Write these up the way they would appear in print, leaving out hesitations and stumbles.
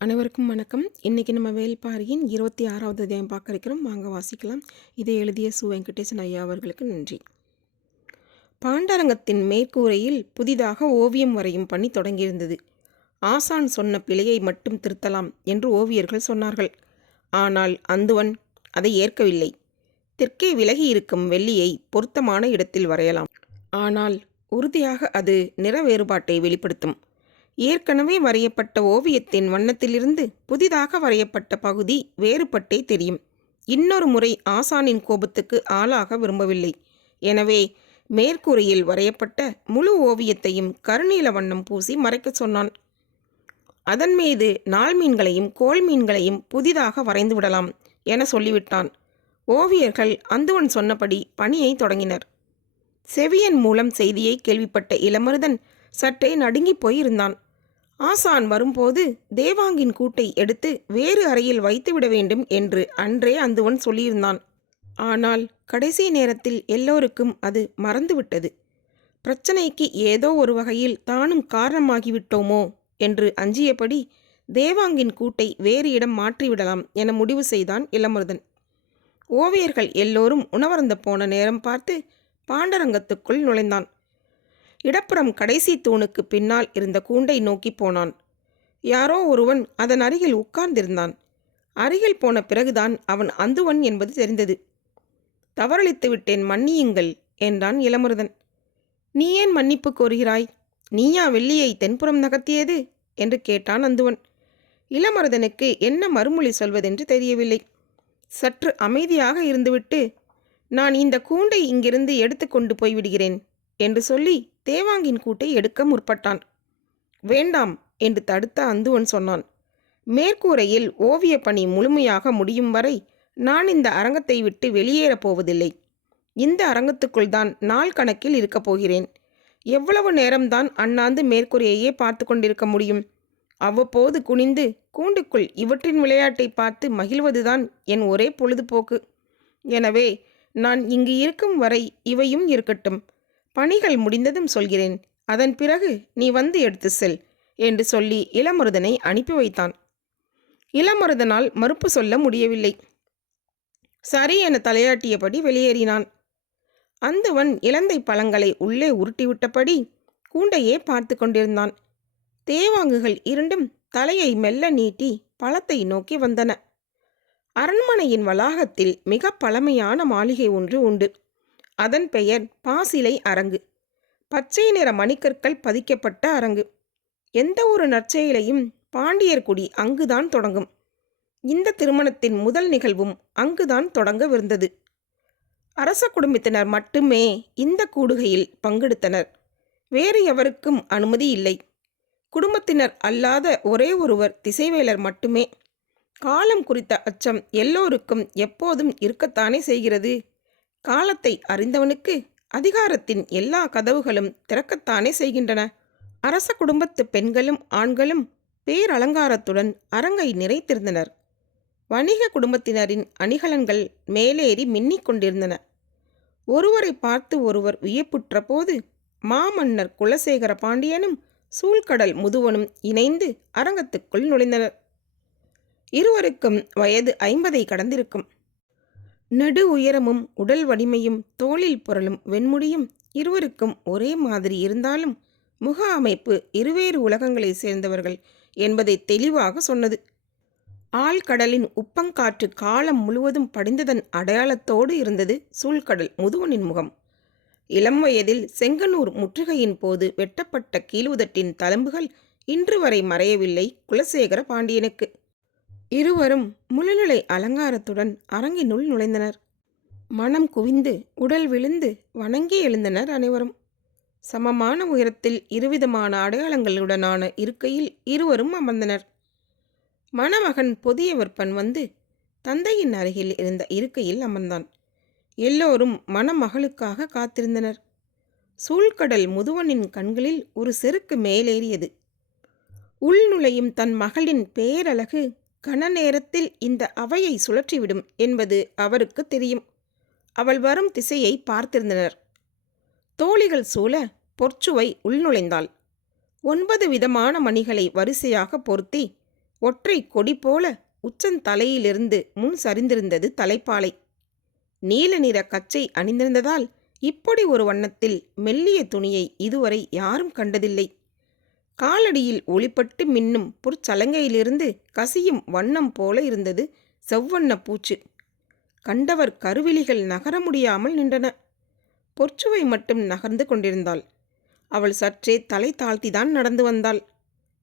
அனைவருக்கும் வணக்கம். இன்றைக்கி நம்ம வேள்பாரியின் 26வது அத்தியாயம் பார்க்க இருக்கிறோம். வாங்க வாசிக்கலாம். இதை எழுதிய சு. வெங்கடேசன் ஐயா அவர்களுக்கு நன்றி. பாண்டரங்கத்தின் மேற்கூரையில் புதிதாக ஓவியம் வரையும் பணி தொடங்கியிருந்தது. ஆசான் சொன்ன பிழையை மட்டும் திருத்தலாம் என்று ஓவியர்கள் சொன்னார்கள். ஆனால் அந்துவன் அதை ஏற்கவில்லை. தெற்கே விலகி இருக்கும் வெள்ளியை பொருத்தமான இடத்தில் வரையலாம். ஆனால் உறுதியாக அது நிற வேறுபாட்டை வெளிப்படுத்தும். ஏற்கனவே வரையப்பட்ட ஓவியத்தின் வண்ணத்திலிருந்து புதிதாக வரையப்பட்ட பகுதி வேறுபட்டே தெரியும். இன்னொரு முறை ஆசானின் கோபத்துக்கு ஆளாக விரும்பவில்லை. எனவே மேற்கூரையில் வரையப்பட்ட முழு ஓவியத்தையும் கருநீல வண்ணம் பூசி மறைக்க சொன்னான். அதன் மீது நாள் மீன்களையும் கோள் மீன்களையும் புதிதாக வரைந்து விடலாம் என சொல்லிவிட்டான். ஓவியர்கள் அந்துவன் சொன்னபடி பணியை தொடங்கினர். செவியன் மூலம் செய்தியை கேள்விப்பட்ட இளமருதன் சற்றே நடுங்கி போயிருந்தான். ஆசான் வரும்போது தேவாங்கின் கூட்டை எடுத்து வேறு அறையில் வைத்துவிட வேண்டும் என்று அன்றே அந்துவன் சொல்லியிருந்தான். ஆனால் கடைசி நேரத்தில் எல்லோருக்கும் அது மறந்துவிட்டது. பிரச்சனைக்கு ஏதோ ஒரு வகையில் தானும் காரணமாகிவிட்டோமோ என்று அஞ்சியபடி தேவாங்கின் கூட்டை வேறு இடம் மாற்றிவிடலாம் என முடிவு செய்தான் இளமருதன். ஓவியர்கள் எல்லோரும் உணவருந்த போன நேரம் பார்த்து பாண்டரங்கத்துக்குள் நுழைந்தான். இடப்புறம் கடைசி தூணுக்கு பின்னால் இருந்த கூண்டை நோக்கி போனான். யாரோ ஒருவன் அதன் அருகில் உட்கார்ந்திருந்தான். அருகில் போன பிறகுதான் அவன் அந்துவன் என்பது தெரிந்தது. தவறளித்து விட்டேன், மன்னியுங்கள் என்றான் இளமருதன். நீ ஏன் மன்னிப்பு கோருகிறாய்? நீயா வெள்ளியை தென்புறம் நகர்த்தியது என்று கேட்டான் அந்துவன். இளமருதனுக்கு என்ன மறுமொழி சொல்வதென்று தெரியவில்லை. சற்று அமைதியாக இருந்துவிட்டு, நான் இந்த கூண்டை இங்கிருந்து எடுத்து கொண்டு போய்விடுகிறேன் என்று சொல்லி தேவாங்கின் கூட்டை எடுக்க முற்பட்டான். வேண்டாம் என்று தடுத்த அந்துவன் சொன்னான். மேற்கூரையில் ஓவிய பணி முழுமையாக முடியும் வரை நான் இந்த அரங்கத்தை விட்டு வெளியேறப் போவதில்லை. இந்த அரங்கத்துக்குள் தான் நாள் கணக்கில் இருக்கப் போகிறேன். எவ்வளவு நேரம்தான் அண்ணாந்து மேற்கூரையையே பார்த்து கொண்டிருக்க முடியும்? அவ்வப்போது குனிந்து கூண்டுக்குள் இவற்றின் விளையாட்டை பார்த்து மகிழ்வதுதான் என் ஒரே பொழுதுபோக்கு. எனவே நான் இங்கு இருக்கும் வரை இவையும் இருக்கட்டும். பணிகள் முடிந்ததும் சொல்கிறேன். அதன் பிறகு நீ வந்து எடுத்து செல் என்று சொல்லி இளமருதனை அனுப்பி வைத்தான். இளமருதனால் மறுப்பு சொல்ல முடியவில்லை. சரி என தலையாட்டியபடி வெளியேறினான். அந்துவன் இலந்தை பழங்களை உள்ளே உருட்டிவிட்டபடி கூண்டையே பார்த்து கொண்டிருந்தான். தேவாங்குகள் இரண்டும் தலையை மெல்ல நீட்டி பழத்தை நோக்கி வந்தன. அரண்மனையின் வளாகத்தில் மிக பழமையான மாளிகை ஒன்று உண்டு. அதன் பெயர் பாசிலை அரங்கு. பச்சை நிற மணிக்கற்கள் பதிக்கப்பட்ட அரங்கு. எந்த ஒரு நற்செயலையும் பாண்டியர் குடி அங்குதான் தொடங்கும். இந்த திருமணத்தின் முதல் நிகழ்வும் அங்குதான் தொடங்கவிருந்தது. அரச குடும்பத்தினர் மட்டுமே இந்த கூடுகையில் பங்கெடுத்தனர். வேறு எவருக்கும் அனுமதி இல்லை. குடும்பத்தினர் அல்லாத ஒரே ஒருவர் திசைவேலர் மட்டுமே. காலம் குறித்த அச்சம் எல்லோருக்கும் எப்போதும் இருக்கத்தானே செய்கிறது. காலத்தை அறிந்தவனுக்கு அதிகாரத்தின் எல்லா கதவுகளும் திறக்கத்தானே செய்கின்றன. அரச குடும்பத்து பெண்களும் ஆண்களும் பேரலங்காரத்துடன் அரங்கை நிறைத்திருந்தனர். வணிக குடும்பத்தினரின் அணிகலன்கள் மேலேறி மின்னிக் கொண்டிருந்தன. ஒருவரை பார்த்து ஒருவர் வியப்புற்ற போது மாமன்னர் குலசேகர பாண்டியனும் சூழ்கடல் முதுவனும் இணைந்து அரங்கத்துக்குள் நுழைந்தனர். இருவருக்கும் வயது 50 கடந்திருக்கும். நடு உயரமும் உடல் வலிமையும் தோளில் புரளும் வெண்முடியும் இருவருக்கும் ஒரே மாதிரி இருந்தாலும் முக அமைப்பு இருவேறு உலகங்களை சேர்ந்தவர்கள் என்பதை தெளிவாக சொன்னது. ஆழ்கடலின் உப்பங்காற்று காலம் முழுவதும் படிந்ததன் அடையாளத்தோடு இருந்தது சூழ்கடல் முதுவனின் முகம். இளம் வயதில் செங்கனூர் முற்றுகையின் போது வெட்டப்பட்ட கீழுதட்டின் தழும்புகள் இன்று வரை மறையவில்லை குலசேகர பாண்டியனுக்கு. இருவரும் முழுநிலை அலங்காரத்துடன் அரங்கினுள் நுழைந்தனர். மனம் குவிந்து உடல் விழுந்து வணங்கி எழுந்தனர் அனைவரும். சமமான உயரத்தில் இருவிதமான அடையாளங்களுடனான இருக்கையில் இருவரும் அமர்ந்தனர். மணமகன் புதிய விற்பன் வந்து தந்தையின் அருகில் இருந்த இருக்கையில் அமர்ந்தான். எல்லோரும் மணமகளுக்காக காத்திருந்தனர். சூழ்கடல் முதுவனின் கண்களில் ஒரு செருக்கு மேலேறியது. உள்நுழையும் தன் மகளின் பேரழகு கன நேரத்தில் இந்த அவையை சுழற்றிவிடும் என்பது அவருக்கு தெரியும். அவள் வரும் திசையை பார்த்திருந்தனர். தோழிகள் சூழ பொற்சுவை உள்நுழைந்தாள். 9 விதமான மணிகளை வரிசையாக பொருத்தி ஒற்றை கொடி போல உச்சந்தலையிலிருந்து முன் சரிந்திருந்தது தலைப்பாலை. நீல நிற கச்சை அணிந்திருந்ததால் இப்படி ஒரு வண்ணத்தில் மெல்லிய துணியை இதுவரை யாரும் கண்டதில்லை. காலடியில் ஒளிப்பட்டு மின்னும் பொற்சலங்கையிலிருந்து கசியும் வண்ணம் போல இருந்தது செவ்வண்ண பூச்சு. கண்டவர் கருவிழிகள் நகர முடியாமல் நின்றன. பொற்சுவை மட்டும் நகர்ந்து கொண்டிருந்தாள். அவள் சற்றே தலை தாழ்த்திதான் நடந்து வந்தாள்.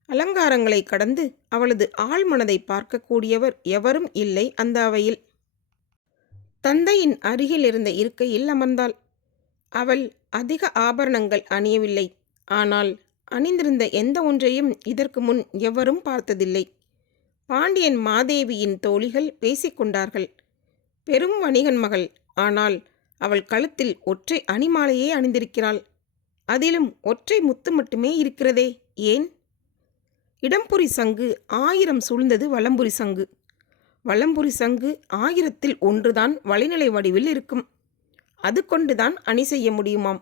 அலங்காரங்களை கடந்து அவளது ஆழ்மனதை பார்க்கக்கூடியவர் எவரும் இல்லை அந்த அவையில். தந்தையின் அருகில் இருந்த இருக்கையில் அமர்ந்தாள். அவள் அதிக ஆபரணங்கள் அணியவில்லை. ஆனால் அணிந்திருந்த எந்த ஒன்றையும் இதற்கு முன் எவரும் பார்த்ததில்லை. பாண்டியன் மாதேவியின் தோழிகள் பேசிக்கொண்டார்கள். பெரும் வணிகன் மகள், ஆனால் அவள் கழுத்தில் ஒற்றை அணிமாலையே அணிந்திருக்கிறாள். அதிலும் ஒற்றை முத்து மட்டுமே இருக்கிறதே, ஏன்? இடம்புரி சங்கு 1000 சூழ்ந்தது வலம்புரி சங்கு. வலம்புரி சங்கு 1000ல் ஒன்றுதான் வளைநிலை வடிவில் இருக்கும். அது கொண்டுதான் அணி செய்ய முடியுமாம்.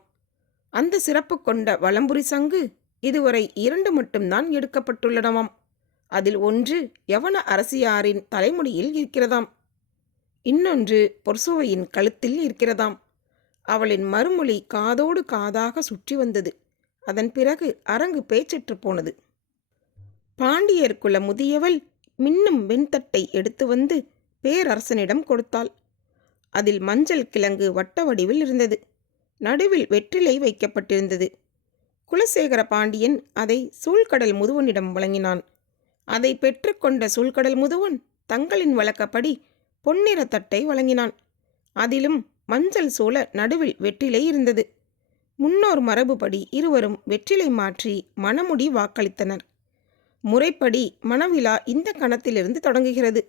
அந்த சிறப்பு கொண்ட வலம்புரி சங்கு இதுவரை 2 மட்டும்தான் எடுக்கப்பட்டுள்ளனவாம். அதில் ஒன்று யவன அரசியாரின் தலைமுடியில் இருக்கிறதாம். இன்னொன்று பொற்சுவையின் கழுத்தில் இருக்கிறதாம். அவளின் மறுமொழி காதோடு காதாக சுற்றி வந்தது. அதன் பிறகு அரங்கு பேச்சற்று போனது. பாண்டியர் குல முதியவள் மின்னும் வெண்தட்டை எடுத்து வந்து பேரரசனிடம் கொடுத்தாள். அதில் மஞ்சள் கிழங்கு வட்ட வடிவில் இருந்தது. நடுவில் வெற்றிலை வைக்கப்பட்டிருந்தது. குலசேகர பாண்டியன் அதை சூழ்கடல் முதுவனிடம் வழங்கினான். அதை பெற்றுக்கொண்ட சூழ்கடல் முதுவன் தங்களின் வழக்கப்படி பொன்னிற தட்டை வழங்கினான். அதிலும் மஞ்சள் சூழ நடுவில் வெற்றிலை இருந்தது. முன்னோர் மரபுபடி இருவரும் வெற்றிலை மாற்றி மணமுடி வாக்களித்தனர். முறைப்படி மணவிழா இந்த கணத்திலிருந்து தொடங்குகிறது.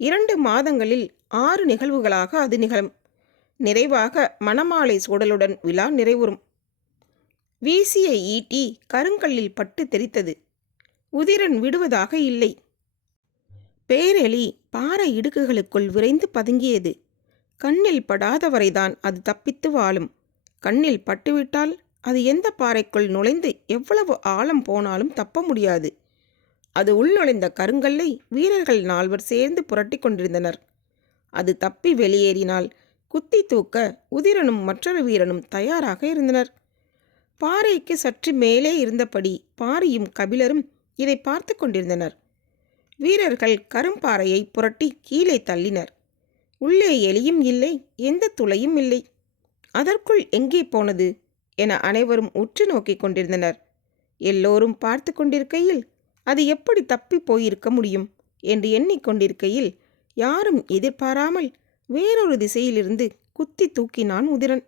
2 மாதங்களில் 6 நிகழ்வுகளாக அது நிகழும். நிறைவாக மணமாலை சூடலுடன் விழா நிறைவுறும். வீசிய ஈட்டி கருங்கல்லில் பட்டு தெரித்தது. உதிரன் விடுவதாக இல்லை. பேரெலி பாறை இடுக்குகளுக்குள் விரைந்து பதுங்கியது. கண்ணில் படாதவரைதான் அது தப்பித்து வாழும். கண்ணில் பட்டுவிட்டால் அது எந்த பாறைக்குள் நுழைந்து எவ்வளவு ஆழம் போனாலும் தப்ப முடியாது. அது உள்நுழைந்த கருங்கல்லை வீரர்கள் 4 சேர்ந்து புரட்டி கொண்டிருந்தனர். அது தப்பி வெளியேறினால் குத்தி தூக்க உதிரனும் மற்றொரு வீரனும் தயாராக இருந்தனர். பாறைக்கு சற்று மேலே இருந்தபடி பாரியும் கபிலரும் இதை பார்த்து கொண்டிருந்தனர். வீரர்கள் கரும்பாறையை புரட்டி கீழே தள்ளினர். உள்ளே எலியும் இல்லை, எந்த துளையும் இல்லை. அதற்குள் எங்கே போனது என அனைவரும் உற்று நோக்கி கொண்டிருந்தனர். எல்லோரும் பார்த்து கொண்டிருக்கையில் அது எப்படி தப்பி போயிருக்க முடியும் என்று எண்ணிக்கொண்டிருக்கையில் யாரும் எதிர்பாராமல் வேறொரு திசையிலிருந்து குத்தி தூக்கினான் உதிரன்.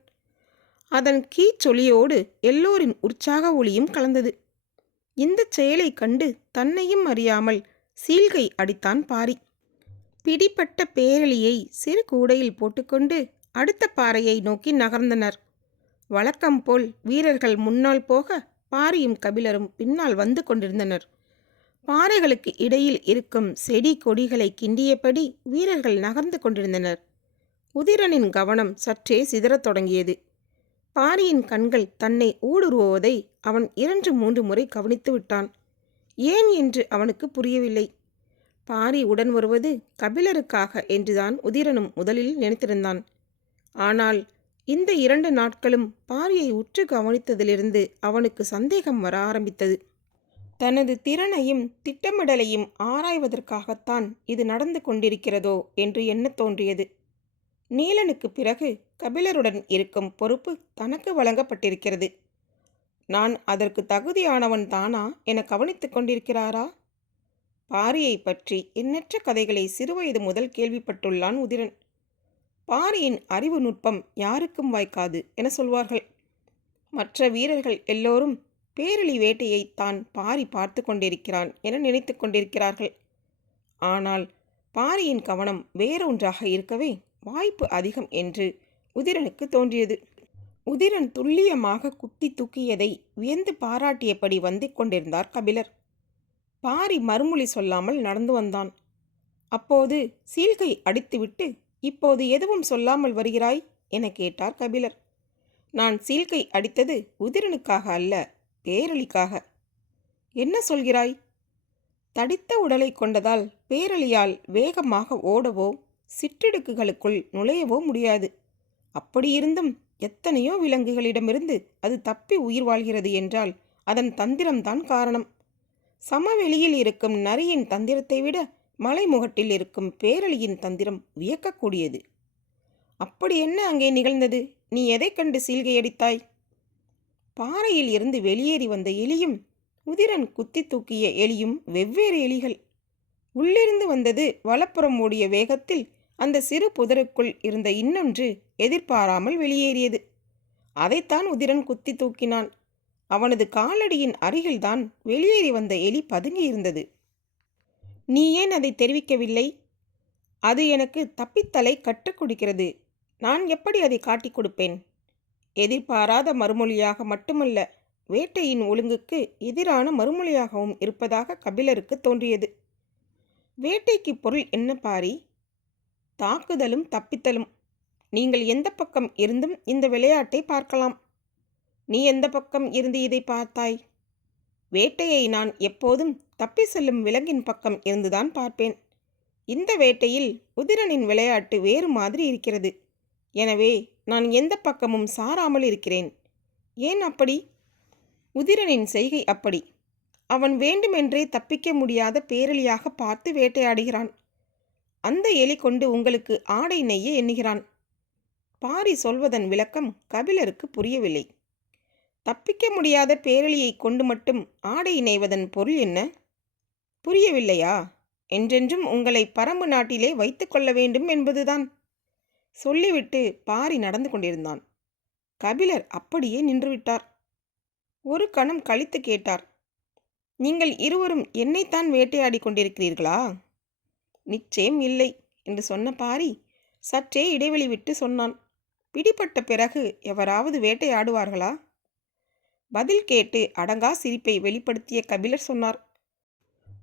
அதன் கீச்சொலியோடு எல்லோரின் உற்சாக ஒளியும் கலந்தது. இந்த செயலை கண்டு தன்னையும் அறியாமல் சீல்கை அடித்தான் பாரி. பிடிப்பட்ட பேரெலியை சிறு கூடையில் போட்டுக்கொண்டு அடுத்த பாறையை நோக்கி நகர்ந்தனர். வழக்கம் போல் வீரர்கள் முன்னால் போக பாரியும் கபிலரும் பின்னால் வந்து கொண்டிருந்தனர். பாறைகளுக்கு இடையில் இருக்கும் செடி கொடிகளை கிண்டியபடி வீரர்கள் நகர்ந்து கொண்டிருந்தனர். உதிரனின் கவனம் சற்றே சிதறத் தொடங்கியது. பாரியின் கண்கள் தன்னை ஊடுருவுவதை அவன் 2-3 முறை கவனித்து விட்டான். ஏன் என்று அவனுக்கு புரியவில்லை. பாரி உடன் வருவது கபிலருக்காக என்றுதான் உதிரனும் முதலில் நினைத்திருந்தான். ஆனால் இந்த 2 நாட்களும் பாரியை உற்று கவனித்ததிலிருந்து அவனுக்கு சந்தேகம் வர ஆரம்பித்தது. தனது திறனையும் திட்டமிடலையும் ஆராய்வதற்காகத்தான் இது நடந்து கொண்டிருக்கிறதோ என்று எண்ணத் தோன்றியது. நீலனுக்கு பிறகு கபிலருடன் இருக்கும் பொறுப்பு தனக்கு வழங்கப்பட்டிருக்கிறது. நான் அதற்கு தகுதியானவன் தானா என கவனித்துக் கொண்டிருக்கிறாரா? பாரியை பற்றி எண்ணற்ற கதைகளை சிறுவயது முதல் கேள்விப்பட்டுள்ளான் உதிரன். பாரியின் அறிவு நுட்பம் யாருக்கும் வாய்க்காது என சொல்வார்கள். மற்ற வீரர்கள் எல்லோரும் பேரெலி வேட்டையை தான் பாரி பார்த்து கொண்டிருக்கிறான் என நினைத்து கொண்டிருக்கிறார்கள். ஆனால் பாரியின் கவனம் வேறொன்றாக இருக்கவே வாய்ப்பு அதிகம் என்று உதிரனுக்கு தோன்றியது. உதிரன் துல்லியமாக குத்தி தூக்கியதை வியந்து பாராட்டியபடி வந்து கொண்டிருந்தார் கபிலர். பாரி மறுமொழி சொல்லாமல் நடந்து வந்தான். அப்போது சீல்கை அடித்துவிட்டு, இப்போது எதுவும் சொல்லாமல் வருகிறாய் என கேட்டார் கபிலர். நான் சீல்கை அடித்தது உதிரனுக்காக அல்ல, பேரெலிக்காக. என்ன சொல்கிறாய்? தடித்த உடலை கொண்டதால் பேரழியால் வேகமாக ஓடவோ சிற்றிடுக்குகளுக்குள் நுழையவோ முடியாது. அப்படியிருந்தும் எத்தனையோ விலங்குகளிடமிருந்து அது தப்பி உயிர் வாழ்கிறது என்றால் அதன் தந்திரம்தான் காரணம். சமவெளியில் இருக்கும் நரியின் தந்திரத்தை விட மலைமுகட்டில் இருக்கும் பேரழியின் தந்திரம் வியக்கக்கூடியது. அப்படி என்ன அங்கே நிகழ்ந்தது? நீ எதை கண்டு சீல்கையடித்தாய்? பாறையில் இருந்து வெளியேறி வந்த எலியும் உதிரன் குத்தி தூக்கிய எலியும் வெவ்வேறு எலிகள். உள்ளிருந்து வந்தது வலப்புறம் ஓடிய வேகத்தில் அந்த சிறு புதருக்குள் இருந்த இன்னொன்று எதிர்பாராமல் வெளியேறியது. அதைத்தான் உதிரன் குத்தி தூக்கினான். அவனது காலடியின் அருகில்தான் வெளியேறி வந்த எலி பதுங்கியிருந்தது. நீ ஏன் அதை தெரிவிக்கவில்லை? அது எனக்கு தப்பித்தலை கற்றுக் கொடுக்கிறது. நான் எப்படி அதை காட்டிக் கொடுப்பேன்? எதிர்பாராத மறுமொழியாக மட்டுமல்ல, வேட்டையின் ஒழுங்குக்கு எதிரான மறுமொழியாகவும் இருப்பதாக கபிலருக்கு தோன்றியது. வேட்டைக்கு பொருள் என்ன பாரி? தாக்குதலும் தப்பித்தலும். நீங்கள் எந்த பக்கம் இருந்தும் இந்த விளையாட்டை பார்க்கலாம். நீ எந்த பக்கம் இருந்து இதை பார்த்தாய்? வேட்டையை நான் எப்போதும் தப்பி செல்லும் விலங்கின் பக்கம் இருந்துதான் பார்ப்பேன். இந்த வேட்டையில் உதிரனின் விளையாட்டு வேறு மாதிரி இருக்கிறது. எனவே நான் எந்த பக்கமும் சாராமல் இருக்கிறேன். ஏன் அப்படி? உதிரனின் செய்கை அப்படி. அவன் வேண்டுமென்றே தப்பிக்க முடியாத பேரழியாக பார்த்து வேட்டையாடுகிறான். அந்த எலி கொண்டு உங்களுக்கு ஆடை நெய்ய எண்ணுகிறான். பாரி சொல்வதன் விளக்கம் கபிலருக்கு புரியவில்லை. தப்பிக்க முடியாத பேரழியை கொண்டு மட்டும் ஆடை நெய்வதன் பொருள் என்ன? புரியவில்லையா? என்றென்றும் உங்களை பரம்பு நாட்டிலே வைத்து கொள்ள வேண்டும் என்பதுதான். சொல்லிவிட்டு பாரி நடந்து கொண்டிருந்தான். கபிலர் அப்படியே நின்றுவிட்டார். ஒரு கணம் கழித்து கேட்டார், நீங்கள் இருவரும் என்னைத்தான் வேட்டையாடி கொண்டிருக்கிறீர்களா? நிச்சயம் இல்லை என்று சொன்ன பாரி சற்றே இடைவெளி விட்டு சொன்னான், பிடிபட்ட பிறகு எவராவது வேட்டையாடுவார்களா? பதில் கேட்டு அடங்கா சிரிப்பை வெளிப்படுத்திய கபிலர் சொன்னார்,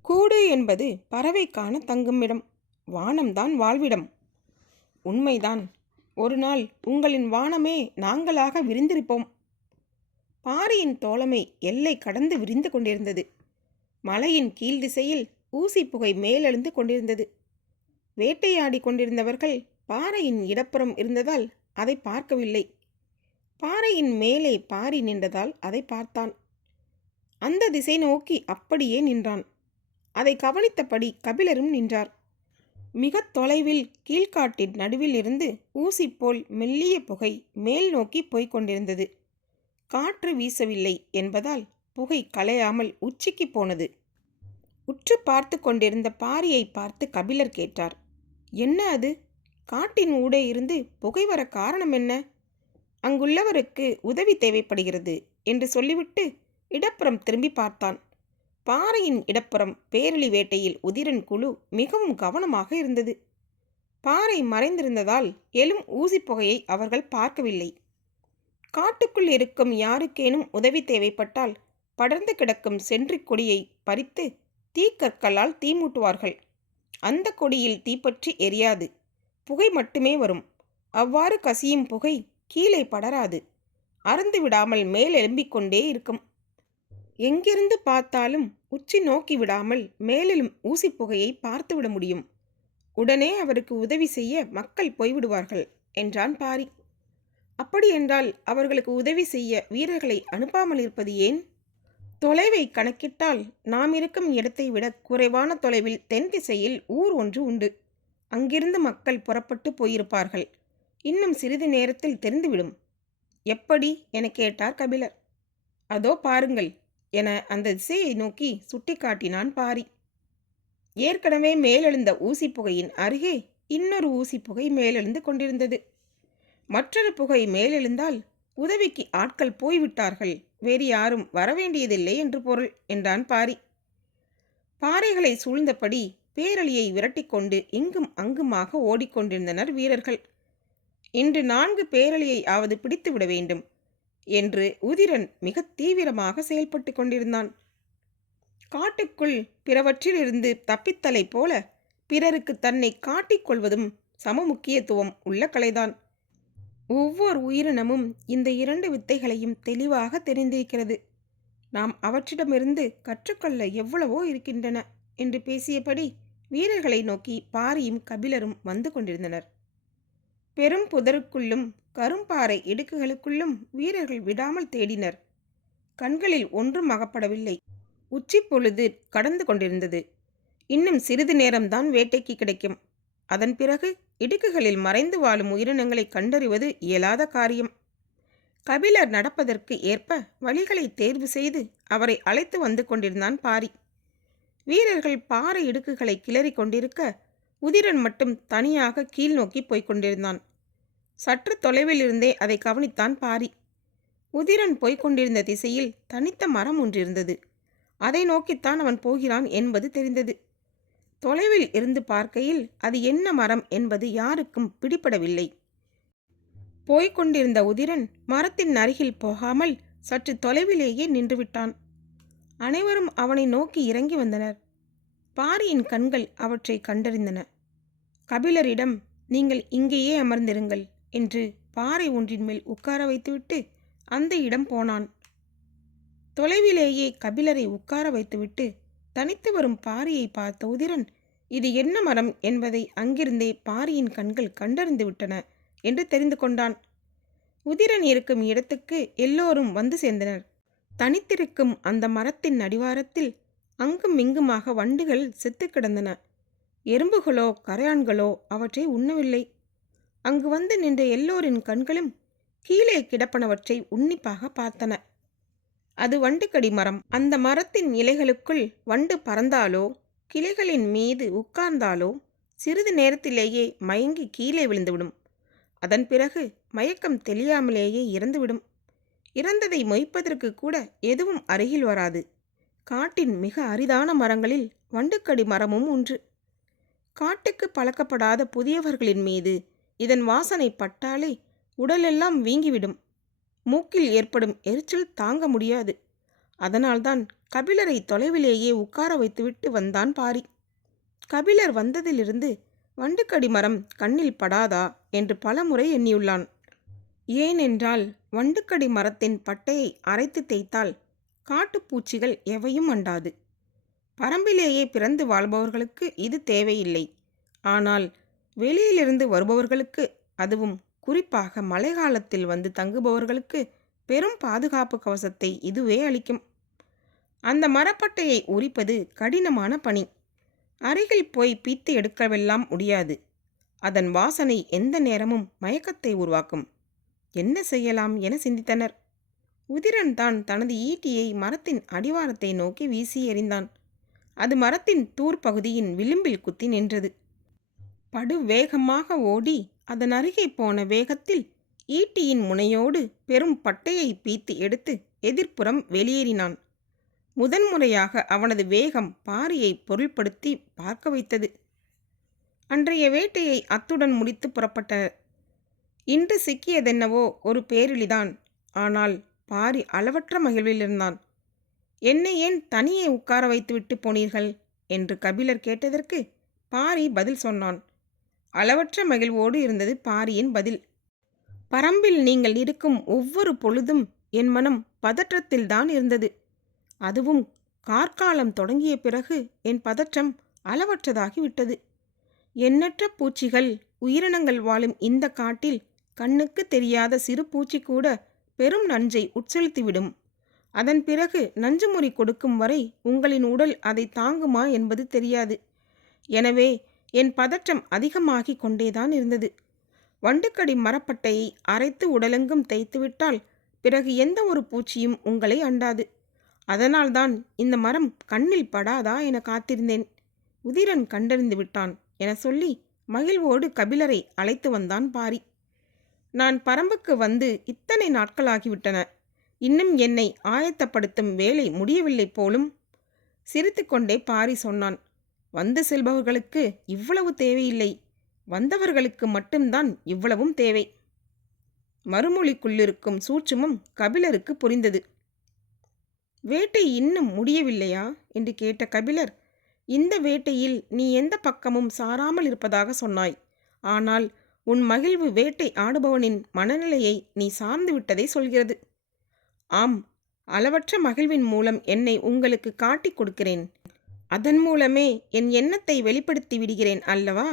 கூடு என்பது பறவைக்கான தங்குமிடம், வானம்தான் வாழ்விடம். உண்மைதான். ஒரு நாள் உங்களின் வானமே நாங்களாக விரிந்திருப்போம். பாரியின் தோழமை எல்லை கடந்து விரிந்து கொண்டிருந்தது. மலையின் கீழ் திசையில் ஊசி புகை மேலெழுந்து கொண்டிருந்தது. வேட்டையாடி கொண்டிருந்தவர்கள் பாறையின் இடப்புறம் இருந்ததால் அதை பார்க்கவில்லை. பாறையின் மேலே பாரி நின்றதால் அதை பார்த்தான். அந்த திசை நோக்கி அப்படியே நின்றான். அதை கவனித்தபடி கபிலரும் நின்றார். மிக தொலைவில் கீழ்காட்டின் நடுவில் இருந்து ஊசி போல் மெல்லிய புகை மேல் நோக்கி போய்க் கொண்டிருந்தது. காற்று வீசவில்லை என்பதால் புகை கலையாமல் உச்சிக்கு போனது. உற்று பார்த்து கொண்டிருந்த பாரியை பார்த்து கபிலர் கேட்டார், என்ன அது? காட்டின் ஊடே இருந்து புகை வர காரணம் என்ன? அங்குள்ளவருக்கு உதவி தேவைப்படுகிறது என்று சொல்லிவிட்டு இடப்புறம் திரும்பி பார்த்தான். பாறையின் இடப்புறம் பேரழி வேட்டையில் உதிரன் குழு மிகவும் கவனமாக இருந்தது. பாறை மறைந்திருந்ததால் எழும் ஊசி புகையை அவர்கள் பார்க்கவில்லை. காட்டுக்குள் இருக்கும் யாருக்கேனும் உதவி தேவைப்பட்டால் படர்ந்து கிடக்கும் சென்றிக் கொடியை பறித்து தீக்கற்களால் தீமூட்டுவார்கள். அந்த கொடியில் தீப்பற்றி எரியாது, புகை மட்டுமே வரும். அவ்வாறு கசியும் புகை கீழே படராது, அறுந்து விடாமல் மேலெழும்பிக் கொண்டே இருக்கும். எங்கிருந்து பார்த்தாலும் உச்சி நோக்கி விடாமல் மேலும் ஊசி புகையை பார்த்துவிட முடியும். உடனே அவருக்கு உதவி செய்ய மக்கள் போய்விடுவார்கள் என்றான் பாரி. அப்படியென்றால் அவர்களுக்கு உதவி செய்ய வீரர்களை அனுப்பாமல் இருப்பது ஏன்? தொலைவை கணக்கிட்டால் நாம் இருக்கும் இடத்தை விட குறைவான தொலைவில் தென் திசையில் ஊர் ஒன்று உண்டு. அங்கிருந்து மக்கள் புறப்பட்டு போயிருப்பார்கள். இன்னும் சிறிது நேரத்தில் தெரிந்துவிடும். எப்படி என கேட்டார் கபிலர். அதோ பாருங்கள் என அந்த திசையை நோக்கி சுட்டிக்காட்டினான் பாரி. ஏற்கனவே மேலெழுந்த ஊசி புகையின் அருகே இன்னொரு ஊசி புகை மேலெழுந்து கொண்டிருந்தது. மற்றொரு புகை மேலெழுந்தால் உதவிக்கு ஆட்கள் போய்விட்டார்கள், வேறு யாரும் வரவேண்டியதில்லை என்று பொருள் என்றான் பாரி. பாறைகளை சூழ்ந்தபடி பேரழியை விரட்டிக்கொண்டு இங்கும் அங்குமாக ஓடிக்கொண்டிருந்தனர் வீரர்கள். இன்று 4 பேரழியை ஆவது பிடித்துவிட வேண்டும் என்று உதிரன் மிக தீவிரமாக செயல்பட்டு கொண்டிருந்தான். காட்டுக்குள் பிறவற்றிலிருந்து தப்பித்தலை போல பிறருக்கு தன்னை காட்டிக்கொள்வதும் சம முக்கியத்துவம் உள்ள கலைதான். ஒவ்வொரு உயிரினமும் இந்த 2 வித்தைகளையும் தெளிவாக தெரிந்திருக்கிறது. நாம் அவற்றிடமிருந்து கற்றுக்கொள்ள எவ்வளவோ இருக்கின்றன என்று பேசியபடி வீரர்களை நோக்கி பாரியும் கபிலரும் வந்து கொண்டிருந்தனர். பெரும் புதருக்குள்ளும் கரும்பாறை இடுக்குகளுக்குள்ளும் வீரர்கள் விடாமல் தேடினர். கண்களில் ஒன்றும் அகப்படவில்லை. உச்சி பொழுது கடந்து கொண்டிருந்தது. இன்னும் சிறிது நேரம்தான் வேட்டைக்கு கிடைக்கும். அதன் பிறகு இடுக்குகளில் மறைந்து வாழும் உயிரினங்களை கண்டறிவது இயலாத காரியம். கபிலர் நடப்பதற்கு ஏற்ப வழிகளை தேர்வு செய்து அவரை அழைத்து வந்து கொண்டிருந்தான் பாரி. வீரர்கள் பாறை இடுக்குகளை கிளறி கொண்டிருக்க உதிரன் மட்டும் தனியாக கீழ் நோக்கி போய்க் கொண்டிருந்தான். சற்று தொலைவில் இருந்தே அதை கவனித்தான் பாரி. உதிரன் போய்க் கொண்டிருந்த திசையில் தனித்த மரம் ஒன்றிருந்தது. அதை நோக்கித்தான் அவன் போகிறான் என்பது தெரிந்தது. தொலைவில் இருந்து பார்க்கையில் அது என்ன மரம் என்பது யாருக்கும் பிடிபடவில்லை. போய்கொண்டிருந்த உதிரன் மரத்தின் அருகில் போகாமல் சற்று தொலைவிலேயே நின்றுவிட்டான். அனைவரும் அவனை நோக்கி இறங்கி வந்தனர். பாரியின் கண்கள் அவற்றை கண்டறிந்தன. கபிலரிடம், நீங்கள் இங்கேயே அமர்ந்திருங்கள் என்று பாறை ஒன்றின் மேல் உட்கார வைத்துவிட்டு அந்த இடம் போனான். தொலைவிலேயே கபிலரை உட்கார வைத்துவிட்டு தனித்து வரும் பாரியை பார்த்த உதிரன், இது என்ன மரம் என்பதை அங்கிருந்தே பாரியின் கண்கள் கண்டறிந்து விட்டன என்று தெரிந்து கொண்டான். உதிரன் இருக்கும் இடத்துக்கு எல்லோரும் வந்து சேர்ந்தனர். தனித்திருக்கும் அந்த மரத்தின் அடிவாரத்தில் அங்கும் இங்குமாக வண்டுகள் செத்து கிடந்தன. எறும்புகளோ கரையான்களோ அவற்றை உண்ணவில்லை. அங்கு வந்து நின்ற எல்லோரின் கண்களும் கீழே கிடப்பனவற்றை உன்னிப்பாக பார்த்தன. அது வண்டுக்கடி மரம். அந்த மரத்தின் இலைகளுக்குள் வண்டு பறந்தாலோ கிளைகளின் மீது உட்கார்ந்தாலோ சிறிது நேரத்திலேயே மயங்கி கீழே விழுந்துவிடும். அதன் பிறகு மயக்கம் தெளியாமலேயே இறந்துவிடும். இறந்ததை மொய்ப்பதற்கு கூட எதுவும் அருகில் வராது. காட்டின் மிக அரிதான மரங்களில் வண்டுக்கடி மரமும் ஒன்று. காட்டுக்கு பழக்கப்படாத புதியவர்களின் மீது இதன் வாசனை பட்டாலே உடலெல்லாம் வீங்கிவிடும். மூக்கில் ஏற்படும் எரிச்சல் தாங்க முடியாது. அதனால்தான் கபிலரை தொலைவிலேயே உட்கார வைத்துவிட்டு வந்தான் பாரி. கபிலர் வந்ததிலிருந்து வண்டுக்கடி மரம் கண்ணில் படாதா என்று பலமுறை எண்ணியுள்ளான். ஏனென்றால் வண்டுக்கடி மரத்தின் பட்டையை அரைத்து தேய்த்தால் காட்டுப்பூச்சிகள் எவையும் அண்டாது. பரம்பிலேயே பிறந்து வாழ்பவர்களுக்கு இது தேவையில்லை. ஆனால் வெளியிலிருந்து வருபவர்களுக்கு, அதுவும் குறிப்பாக மழைக்காலத்தில் வந்து தங்குபவர்களுக்கு பெரும் பாதுகாப்பு கவசத்தை இதுவே அளிக்கும். அந்த மரப்பட்டையை உரிப்பது கடினமான பணி. அருகில் போய் பீத்து எடுக்கவெல்லாம் முடியாது. அதன் வாசனை எந்த நேரமும் மயக்கத்தை உருவாக்கும். என்ன செய்யலாம் என சிந்தித்தனர். உதிரன் தான் தனது ஈட்டியை மரத்தின் அடிவாரத்தை நோக்கி வீசி எறிந்தான். அது மரத்தின் தூர் பகுதியின் விளிம்பில் குத்தி நின்றது. படு வேகமாக ஓடி அதன் அருகே போன வேகத்தில் ஈட்டியின் முனையோடு பெரும் பட்டையை பீத்து எடுத்து எதிர்ப்புறம் வெளியேறினான். முதன்முறையாக அவனது வேகம் பாரியை பொருள்படுத்தி பார்க்க வைத்தது. அன்றைய வேட்டையை அத்துடன் முடித்து புறப்பட்டனர். இன்று சிக்கியதென்னவோ ஒரு பேரிழிதான். ஆனால் பாரி அளவற்ற மகிழ்வில் இருந்தான். என்னை ஏன் தனியே உட்கார வைத்துவிட்டு போனீர்கள் என்று கபிலர் கேட்டதற்கு பாரி பதில் சொன்னான். அளவற்ற மகிழ்வோடு இருந்தது பாரியின் பதில். பரம்பில் நீங்கள் இருக்கும் ஒவ்வொரு பொழுதும் என் மனம் பதற்றத்தில்தான் இருந்தது. அதுவும் கார்காலம் தொடங்கிய பிறகு என் பதற்றம் அளவற்றதாகிவிட்டது. எண்ணற்ற பூச்சிகள், உயிரினங்கள் வாழும் இந்த காட்டில் கண்ணுக்கு தெரியாத சிறு பூச்சி கூட பெரும் நஞ்சை உட்செலுத்திவிடும். அதன் பிறகு நஞ்சுமுறி கொடுக்கும் வரை உங்களின் உடல் அதை தாங்குமா என்பது தெரியாது. எனவே என் பதற்றம் அதிகமாகி கொண்டேதான் இருந்தது. வண்டுக்கடி மரப்பட்டையை அரைத்து உடலெங்கும் தேய்த்துவிட்டால் பிறகு எந்த ஒரு பூச்சியும் உங்களை அண்டாது. அதனால்தான் இந்த மரம் கண்ணில் படாதா என காத்திருந்தேன். உதிரன் கண்டறிந்து விட்டான் என சொல்லி மகிழ்வோடு கபிலரை அழைத்து வந்தான் பாரி. நான் பரம்புக்கு வந்து இத்தனை நாட்களாகிவிட்டன. இன்னும் என்னை ஆயத்தப்படுத்தும் வேலை முடியவில்லை போலும். சிரித்து கொண்டே பாரி சொன்னான். வந்து செல்பவர்களுக்கு இவ்வளவு தேவையில்லை. வந்தவர்களுக்கு மட்டும்தான் இவ்வளவும் தேவை. மறுமொழிக்குள்ளிருக்கும் சூட்சுமம் கபிலருக்கு புரிந்தது. வேட்டை இன்னும் முடியவில்லையா என்று கேட்ட கபிலர், இந்த வேட்டையில் நீ எந்த பக்கமும் சாராமல் இருப்பதாக சொன்னாய். ஆனால் உன் மகிழ்வு வேட்டை ஆடுபவனின் மனநிலையை நீ சார்ந்து விட்டதை சொல்கிறது. ஆம், அளவற்ற மகிழ்வின் மூலம் என்னை உங்களுக்கு காட்டிக் கொடுக்கிறேன். அதன் மூலமே என் எண்ணத்தை வெளிப்படுத்தி விடுகிறேன் அல்லவா?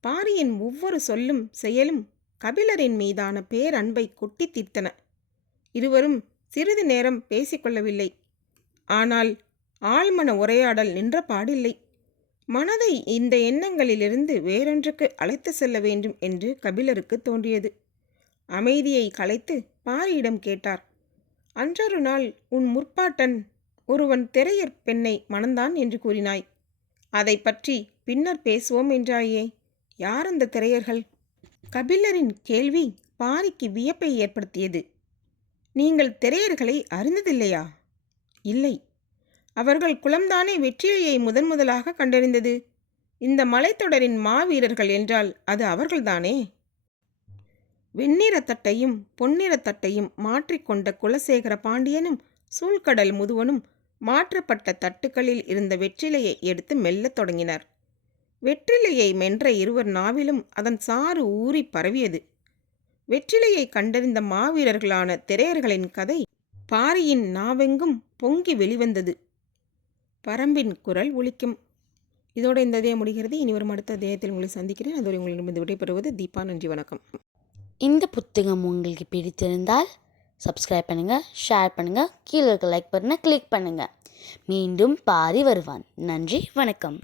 பாரியின் ஒவ்வொரு சொல்லும் செயலும் கபிலரின் மீதான பேரன்பை கொட்டி தீர்த்தன. இருவரும் சிறிது நேரம் பேசிக்கொள்ளவில்லை. ஆனால் ஆழ்மன உரையாடல் நின்ற பாடில்லை. மனதை இந்த எண்ணங்களிலிருந்து வேறொன்றுக்கு அழைத்து செல்ல வேண்டும் என்று கபிலருக்கு தோன்றியது. அமைதியை கலைத்து பாரியிடம் கேட்டார். அன்றொரு நாள் உன் முற்பாட்டன் ஒருவன் திரையர் பெண்ணை மணந்தான் என்று கூறினாய். அதை பற்றி பின்னர் பேசுவோம் என்றாயே. யார் அந்த திரையர்கள்? கபிலரின் கேள்வி பாரிக்கு வியப்பை ஏற்படுத்தியது. நீங்கள் திரையர்களை அறிந்ததில்லையா? இல்லை. அவர்கள் குலம்தானே வெற்றிலையை முதன்முதலாக கண்டறிந்தது. இந்த மலைத்தொடரின் மாவீரர்கள் என்றால் அது அவர்கள்தானே. வெண்ணிறத்தட்டையும் பொன்னிறத்தட்டையும் மாற்றிக்கொண்ட குலசேகர பாண்டியனும் சூழ்கடல் முதுவனும் மாற்றப்பட்ட தட்டுக்களில் இருந்த வெற்றிலையை எடுத்து மெல்லத் தொடங்கினார். வெற்றிலையை மென்ற இருவர் நாவிலும் அதன் சாறு ஊறி பரவியது. வெற்றிலையை கண்டறிந்த மாவீரர்களான திரையர்களின் கதை பாரியின் நாவெங்கும் பொங்கி வெளிவந்தது. பரம்பின் குரல் ஒலிக்கும். இதோடு இந்த அத்தியாயம் முடிகிறது. இனி வரும் அடுத்த அத்தியாயத்தில் உங்களை சந்திக்கிறேன். அதுவரை உங்களிடமிருந்து விடைபெறுவது தீபா. நன்றி, வணக்கம். இந்த புத்தகம் உங்களுக்கு பிடித்திருந்தால் சப்ஸ்கிரைப் பண்ணுங்கள், ஷேர் பண்ணுங்கள், கீழே இருக்க லைக் பட்டனை கிளிக் பண்ணுங்கள். மீண்டும் பாரி வருவான். நன்றி, வணக்கம்.